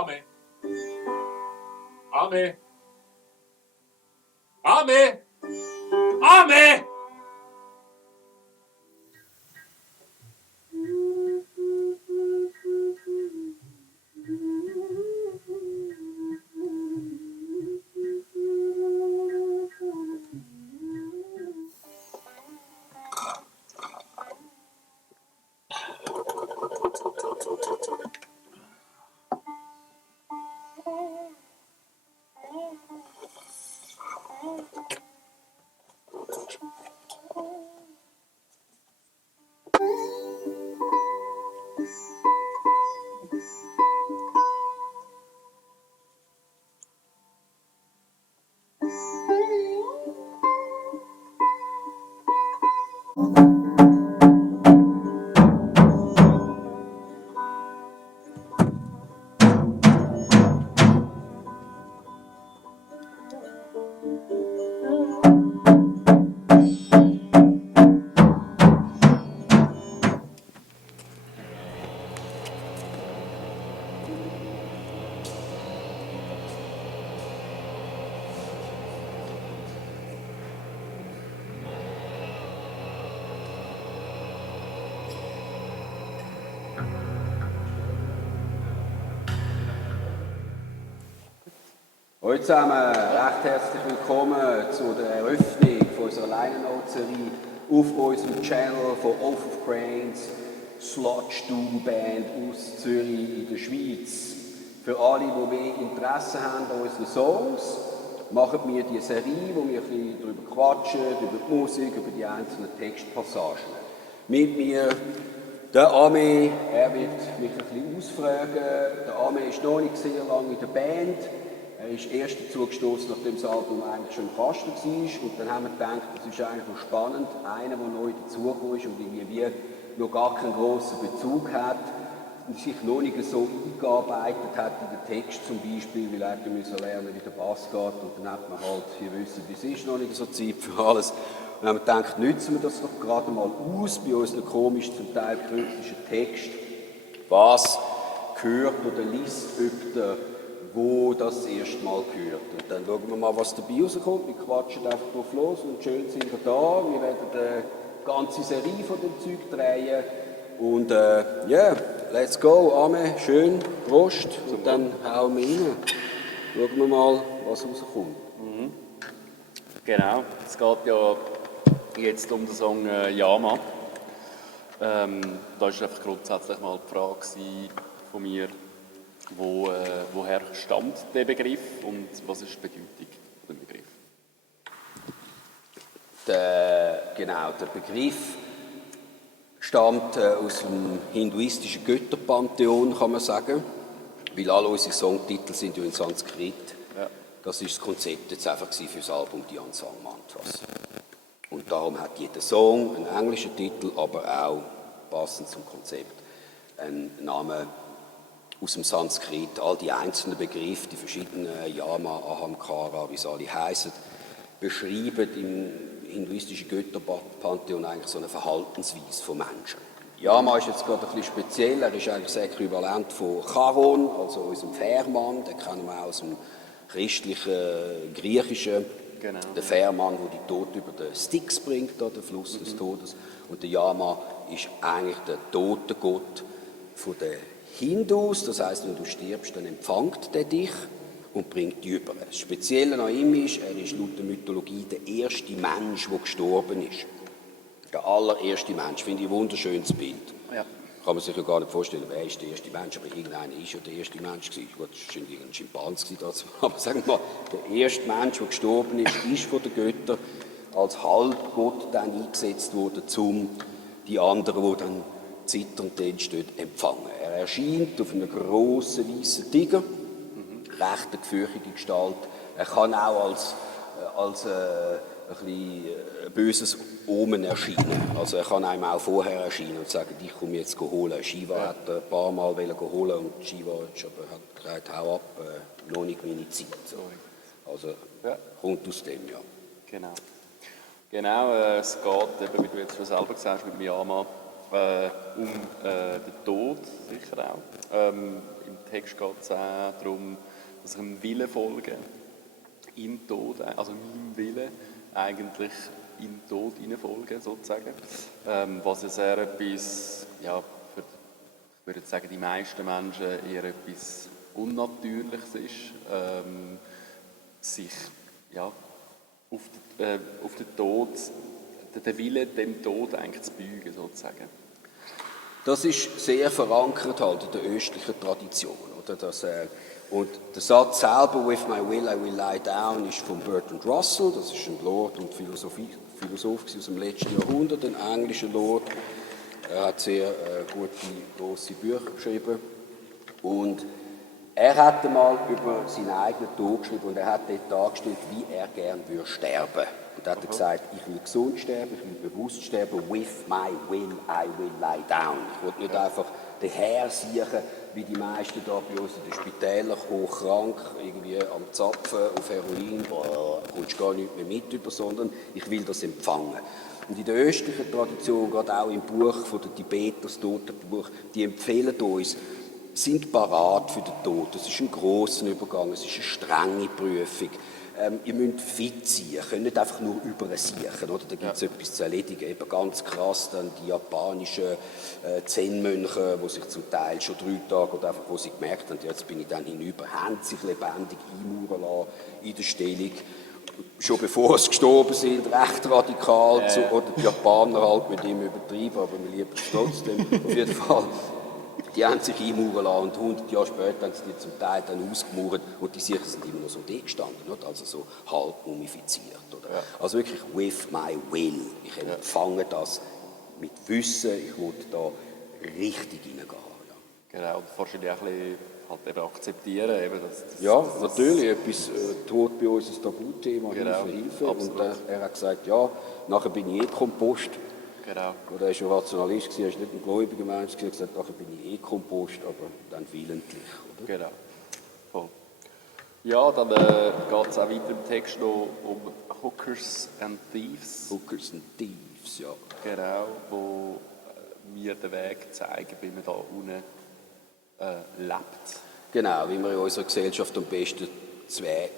Arme. Arme. Arme. Arme. Hallo zusammen, recht herzlich willkommen zu der Eröffnung von unserer Liner-Note-Serie auf unserem Channel von Oath of Cranes, Sludge Doom Band aus Zürich in der Schweiz. Für alle, die mehr Interesse haben an unseren Songs, machen wir diese Serie, wo wir ein bisschen darüber quatschen, über die Musik, über die einzelnen Textpassagen. Mit mir der Ame, er wird mich ein bisschen ausfragen. Der Ame ist noch nicht sehr lange in der Band. Er ist erst dazu gestoßen, nachdem das Album eigentlich schon im Kasten war. Und dann haben wir gedacht, das ist eigentlich noch spannend. Einer, der neu dazugekommen ist und irgendwie noch gar keinen grossen Bezug hat und sich noch nicht so eingearbeitet hat in den Text zum Beispiel, weil er müssen lernen, wie der Bass geht. Und dann hat man halt, wir wissen, wie es ist, noch nicht so Zeit für alles. Und dann haben wir gedacht, nutzen wir das doch gerade mal aus bei unseren komischen, zum Teil kryptischen Text. Was gehört oder liest jemand, wo das erste Mal gehört. Und dann schauen wir mal, was dabei rauskommt. Wir quatschen einfach drauf los und schön sind wir da. Wir werden eine ganze Serie von dem Zeug drehen. Und ja, let's go, Ame, schön, Prost. Und dann hauen wir rein. Schauen wir mal, was rauskommt. Mhm. Genau, es geht ja jetzt um den Song Yama. Da war einfach grundsätzlich mal die Frage von mir, woher stammt der Begriff und was ist die Bedeutung des Begriffs? Der Begriff stammt aus dem hinduistischen Götterpantheon, kann man sagen. Weil alle unsere Songtitel sind ja in Sanskrit. Ja. Das war das Konzept jetzt einfach für das Album Dhyan Sang Mantras. Und darum hat jeder Song einen englischen Titel, aber auch passend zum Konzept einen Namen aus dem Sanskrit. All die einzelnen Begriffe, die verschiedenen Yama, Ahamkara, wie sie alle heißen, beschreiben im hinduistischen Götterpantheon eigentlich so eine Verhaltensweise von Menschen. Yama ist jetzt gerade ein bisschen speziell, er ist eigentlich das Äquivalent von Charon, also unserem Fährmann, den kennen wir auch aus dem christlichen, griechischen. Genau. Der Fährmann, der die Toten über den Styx bringt, den Fluss des Todes. Und der Yama ist eigentlich der Totengott von der Hindus, das heisst, wenn du stirbst, dann empfängt er dich und bringt dich über. Das Spezielle an ihm ist, er ist laut der Mythologie der erste Mensch, der gestorben ist. Der allererste Mensch, finde ich ein wunderschönes Bild. Ja. Kann man sich ja gar nicht vorstellen, wer ist der erste Mensch, aber irgendeiner ist ja der erste Mensch gewesen. Gut, das war ein Schimpanse dazu. Aber sagen wir mal, der erste Mensch, der gestorben ist von den Göttern als Halbgott dann eingesetzt worden, um die anderen, die dann zitternd entstehen, empfangen. Er erscheint auf einem grossen weißen Tiger, recht gefürchtete Gestalt. Er kann auch als ein bisschen böses Omen erscheinen. Also er kann einem auch vorher erscheinen und sagen, ich komme jetzt holen. Shiva hat ein paar Mal holen und Shiva hat gesagt, hau ab, noch nicht meine Zeit. Also kommt aus dem, ja. Genau, es geht eben, wie du jetzt schon selber gesagt hast, mit dem Yama den Tod sicher auch. Im Text geht es auch darum, dass ich dem Willen folge, im Tod, also meinem Willen eigentlich in den Tod hineinfolgen, sozusagen. Was ja sehr etwas, ja, für, ich würde jetzt sagen, die meisten Menschen eher etwas Unnatürliches ist, sich ja, auf den Tod, den Willen, dem Tod eigentlich zu beugen, sozusagen. Das ist sehr verankert halt in der östlichen Tradition. Oder? Und der Satz selber, «With my will I will lie down», ist von Bertrand Russell. Das ist ein Lord und Philosoph aus dem letzten Jahrhundert, ein englischer Lord. Er hat sehr gute, grosse Bücher geschrieben. Und er hat einmal über seinen eigenen Tod geschrieben und er hat dort dargestellt, wie er gerne würde sterben. Und er hat gesagt, ich will gesund sterben, ich will bewusst sterben, «With my will I will lie down». Ich will nicht einfach daher siechen, wie die meisten da bei uns in den Spitälern, hochkrank, irgendwie am Zapfen, auf Heroin, kommst gar nicht mehr mit über, sondern ich will das empfangen. Und in der östlichen Tradition, gerade auch im Buch von den Tibetern, das Totenbuch, die empfehlen uns, sind parat für den Tod. Es ist ein grosser Übergang, es ist eine strenge Prüfung. Ihr müsst fit sein, ihr könnt nicht einfach nur übersiechen, oder? Da gibt es etwas zu erledigen. Eben ganz krass dann die japanischen Zen-Mönche, die sich zum Teil schon 3 Tage oder einfach, wo sie gemerkt haben, jetzt bin ich dann hinüber, haben sich lebendig einmauern lassen in der Stellung. Schon bevor sie gestorben sind, recht radikal, oder die Japaner halt mit ihm übertrieben, aber wir lieben es trotzdem. Auf jeden Fall. Die haben sich einmauern lassen und 100 Jahre später haben sie die zum Teil dann ausgemauert und die Sicher sind immer noch so da gestanden, nicht? Also so halb mumifiziert. Oder? Ja. Also wirklich «with my will». Ich empfange das mit Wissen, ich will da richtig reingehen. Ja. Genau, und wahrscheinlich auch ein bisschen halt eben akzeptieren. Eben, dass natürlich, etwas Tod bei uns ein Tabuthema, genau, Hilfe. Und er hat gesagt, ja, nachher bin ich Kompost. Genau. Oder er war ein Rationalist, er war nicht ein gläubiger Mensch, er hat gesagt, nachher bin ich Kompost, aber dann willentlich. Oder? Genau. Voll. Ja, dann geht es auch weiter im Text noch um Hookers and Thieves. Hookers and Thieves, ja. Genau, wo mir den Weg zeigen, wie man da unten lebt. Genau, wie man in unserer Gesellschaft am besten zu Weg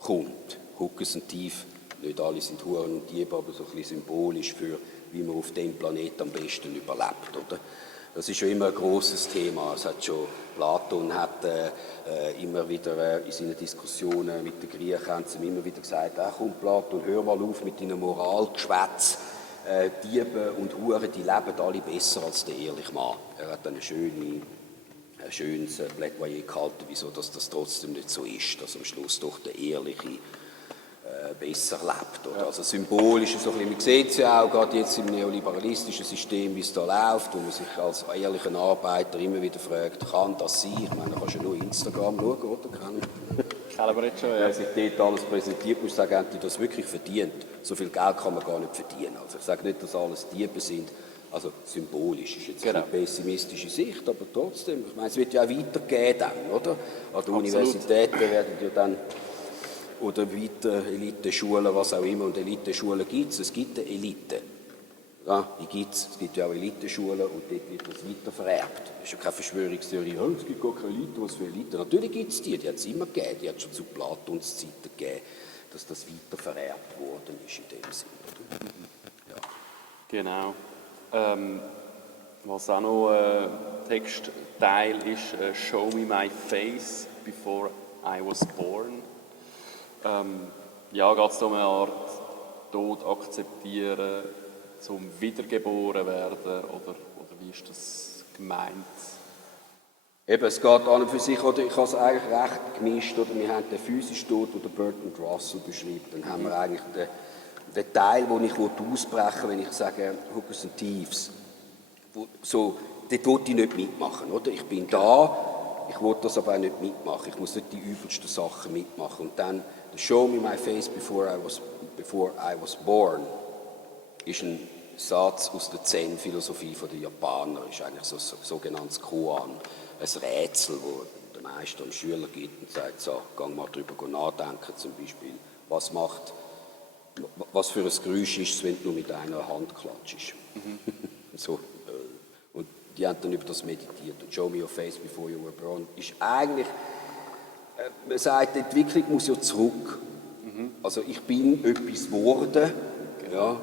kommt. Hookers and Thieves, nicht alle sind Huren und Diebe, aber so ein bisschen symbolisch für, wie man auf dem Planeten am besten überlebt, oder? Das ist schon immer ein grosses Thema. Es hat schon Platon hat immer wieder in seinen Diskussionen mit den Griechen immer wieder gesagt, komm Platon, hör mal auf mit deinem Moralgeschwätz. Diebe und Huren, die leben alle besser als der ehrliche Mann. Er hat ein schönes Plädoyer gehalten, wieso dass das trotzdem nicht so ist, dass am Schluss doch der Ehrliche besser lebt. Oder? Also symbolisch, so ein bisschen, man sieht es ja auch gerade jetzt im neoliberalistischen System, wie es da läuft, wo man sich als ehrlicher Arbeiter immer wieder fragt, kann das sein? Ich meine, da kannst du ja nur Instagram schauen, oder? Kennen wir jetzt schon, ja. Wenn sich dort alles präsentiert, muss ich sagen, haben die das wirklich verdient. So viel Geld kann man gar nicht verdienen. Also ich sage nicht, dass alles Diebe sind, also symbolisch ist jetzt eine pessimistische Sicht, aber trotzdem, ich meine, es wird ja auch weitergehen dann, oder? An den Universitäten werden ja dann oder weiter Eliteschulen, was auch immer. Und Eliteschulen gibt es. Es gibt eine Elite. Ja, es gibt ja auch Eliteschulen und dort wird das weiter vererbt. Das ist ja keine Verschwörungstheorie. Ja, es gibt gar keine Elite, was für Elite. Natürlich gibt es die hat es immer gegeben. Die hat es schon zu Platons Zeiten gegeben, dass das weiter vererbt worden ist in dem Sinne. Ja. Genau. Was auch noch Textteil ist, «Show me my face before I was born». Ja, geht es um eine Art Tod akzeptieren, zum Wiedergeboren werden, oder wie ist das gemeint? Eben, es geht an und für sich, oder ich habe es eigentlich recht gemischt, oder wir haben den physischen Tod, den Bertrand Russell beschreibt, dann haben wir eigentlich den Teil, den ich ausbrechen will, wenn ich sage Hookers and Thieves, so, dort will ich nicht mitmachen, oder? Ich bin da, ich will das aber auch nicht mitmachen, ich muss nicht die übelsten Sachen mitmachen. Und dann «Show me my face before I was born» ist ein Satz aus der Zen-Philosophie der Japaner, ist eigentlich so ein sogenanntes Koan, ein Rätsel, das der Meister einem Schüler gibt und sagt, so, geh mal darüber nachdenken, zum Beispiel, was für ein Geräusch ist es, wenn du nur mit einer Hand klatschst. So die haben dann über das meditiert. Und «Show me your face before you were born» ist eigentlich, man sagt, die Entwicklung muss ja zurück. Also ich bin etwas geworden, ja.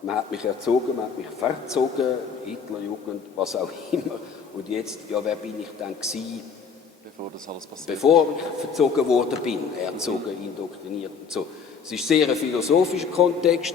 Man hat mich erzogen, man hat mich verzogen, Hitlerjugend, was auch immer. Und jetzt, ja, wer bin ich dann gewesen? Bevor das alles passiert. Bevor ich verzogen worden bin, erzogen, indoktriniert und so. Es ist sehr ein philosophischer Kontext.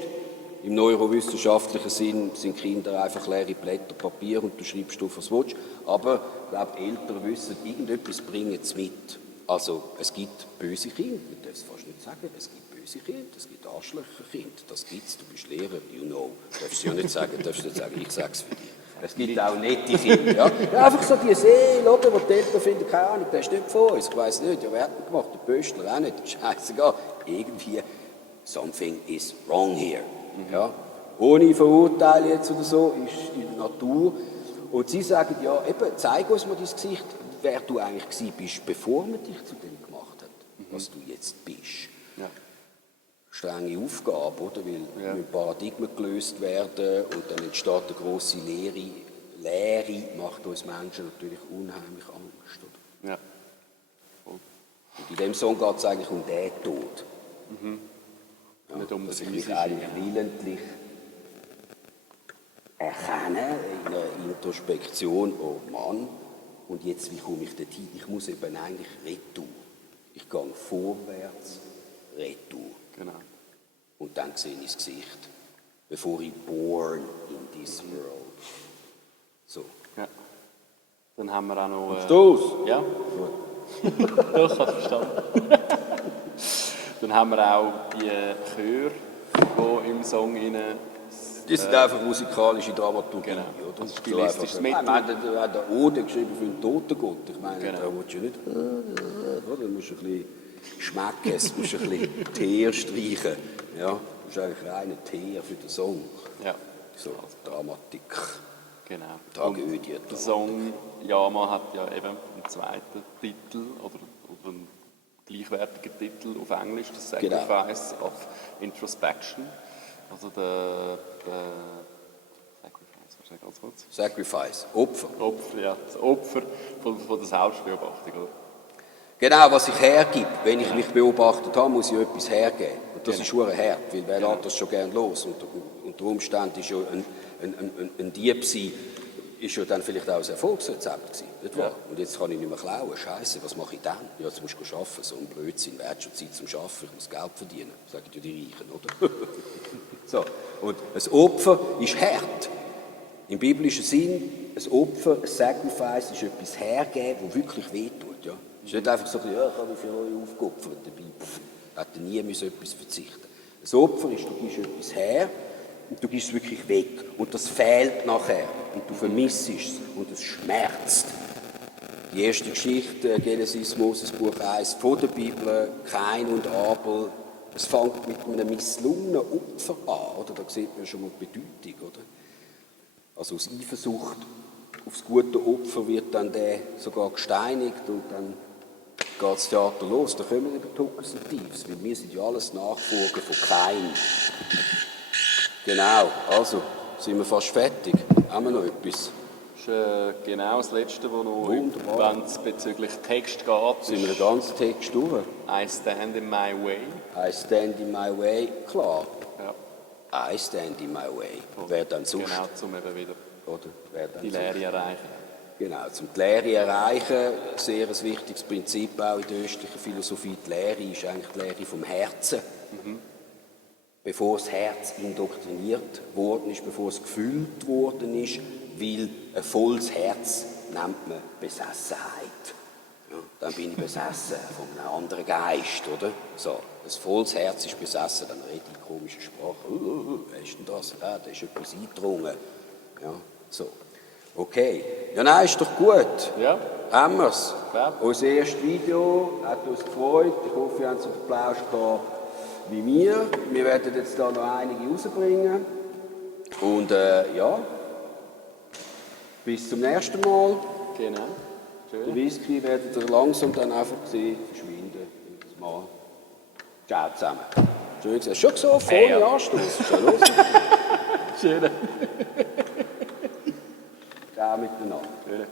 Im neurowissenschaftlichen Sinn sind Kinder einfach leere Blätter Papier und du schreibst auf was du willst. Aber ich glaube, Eltern wissen, irgendetwas bringen sie mit. Also es gibt böse Kinder, ich darf es fast nicht sagen, es gibt böse Kinder, es gibt Arschlöcher-Kinder, das gibt es, du bist Lehrer, you know. Darfst du ja nicht sagen, ich sage es für dich. Es gibt auch nette Kinder, ja. Ja, einfach so die Seele, oder, wo die Eltern finden, keine Ahnung, der ist nicht von uns, ich weiss nicht, ja, wer hat ihn gemacht, der Böstler auch nicht, scheißegal. Irgendwie, something is wrong here, ja. Ohne Verurteilung jetzt oder so, ist in der Natur. Und sie sagen, ja, eben, zeig uns mal dein Gesicht, wer du eigentlich gewesen bist, bevor man dich zu dem gemacht hat, was du jetzt bist. Ja. Strenge Aufgabe, oder? Weil mit Paradigmen gelöst werden und dann entsteht eine grosse Lehre. Lehre macht uns Menschen natürlich unheimlich Angst. Oder? Ja. Und in dem Song geht es eigentlich um den Tod. Ja, Nicht um dass das ich mich Physische, eigentlich willentlich erkenne in einer Introspektion, oh Mann, und jetzt, wie komme ich dorthin? Ich muss eben eigentlich retour. Ich gehe vorwärts, retour. Genau. Und dann sehe ich das Gesicht, bevor ich born in this world. So. Ja. Dann haben wir auch noch... Stoß! Ja. Doch, ich habe verstanden. Dann haben wir auch die Chöre, die im Song Die sind einfach musikalische Dramaturgie, Genau. oder? Also stilistisches So Mittel. Wir haben eine Ode geschrieben für einen Totengott. Ich meine, Genau. da willst du nicht... Oder? Du musst ein bisschen schmecken, du musst ein bisschen Teer streichen. Ja, das ist eigentlich reiner Teer für den Song. Ja. So, Dramatik, Genau. Tragödie. Und der Song Yama hat ja eben einen zweiten Titel oder einen gleichwertigen Titel auf Englisch, das Sacrifice of Introspection. Also der Sacrifice, was ganz kurz? Sacrifice, Opfer. Opfer, ja, das Opfer von der Selbstbeobachtung. Oder? Genau, was ich hergebe. Wenn ich mich beobachtet habe, muss ich etwas hergeben. Und das ist schon hart, weil wer lässt das schon gerne los? Und unter Umständen ist ja ein Dieb sein, ist ja dann vielleicht auch ein Erfolgsrezept gewesen, nicht wahr? Ja. Und jetzt kann ich nicht mehr klauen. Scheiße, was mache ich dann? Ja, jetzt musst du arbeiten. So ein Blödsinn. Wer hat schon Zeit zum Arbeiten? Ich muss Geld verdienen. Sagen ja die Reichen, oder? So. Und ein Opfer ist hart. Im biblischen Sinn, ein Opfer, ein Sacrifice ist etwas hergeben, das wirklich wehtut. Ja? Es ist nicht einfach so, ja, ich habe mich für euch aufgeopfert. Dabei hat nie etwas verzichten. Ein Opfer ist, du gibst etwas her und du gibst es wirklich weg. Und das fehlt nachher. Und du vermisst es und es schmerzt. Die erste Geschichte, Genesis, Moses, Buch 1 von der Bibel, Kain und Abel, es fängt mit einem misslungenen Opfer an. Oder? Da sieht man schon mal die Bedeutung. Oder? Also aus Eifersucht aufs gute Opfer wird dann der sogar gesteinigt und dann geht das Theater los. Da kommen wir die Hookers und Thieves, weil wir sind ja alles Nachfolger von Kain. Genau, also sind wir fast fertig. Haben wir noch etwas? Das ist genau das Letzte, was noch Wunderbar. wenn es bezüglich Text geht. Sind wir den ganzen Text durch? I stand in my way. I stand in my way, klar. Ja. I stand in my way. Wer dann sonst? Genau, um eben wieder Oder wer dann die sonst? Lehre erreichen. Genau, zum die Lehre erreichen, sehr ein wichtiges Prinzip auch in der östlichen Philosophie. Die Lehre ist eigentlich die Lehre vom Herzen. Bevor das Herz indoktriniert worden ist, bevor es gefüllt worden ist, weil ein volles Herz nennt man Besessenheit. Ja, dann bin ich besessen von einem anderen Geist, oder? So, ein volles Herz ist besessen, dann rede ich komische Sprache. Wer ist denn das? Ja, da ist etwas eingedrungen. Ja, so. Okay. Ja, nein, ist doch gut. Ja. Haben wir es. Ja. Unser erstes Video hat uns gefreut. Ich hoffe, ihr habt so den Plausch gehabt wie wir. Wir werden jetzt da noch einige rausbringen. Und ja, bis zum nächsten Mal. Genau. Der Schön. Whisky werdet ihr langsam dann einfach sehen, verschwinden. Jedes Mal. Ciao zusammen. Schön gesehen. Schon so, vorne Ja. Anstoß. Schon los. Schön. Ciao. miteinander.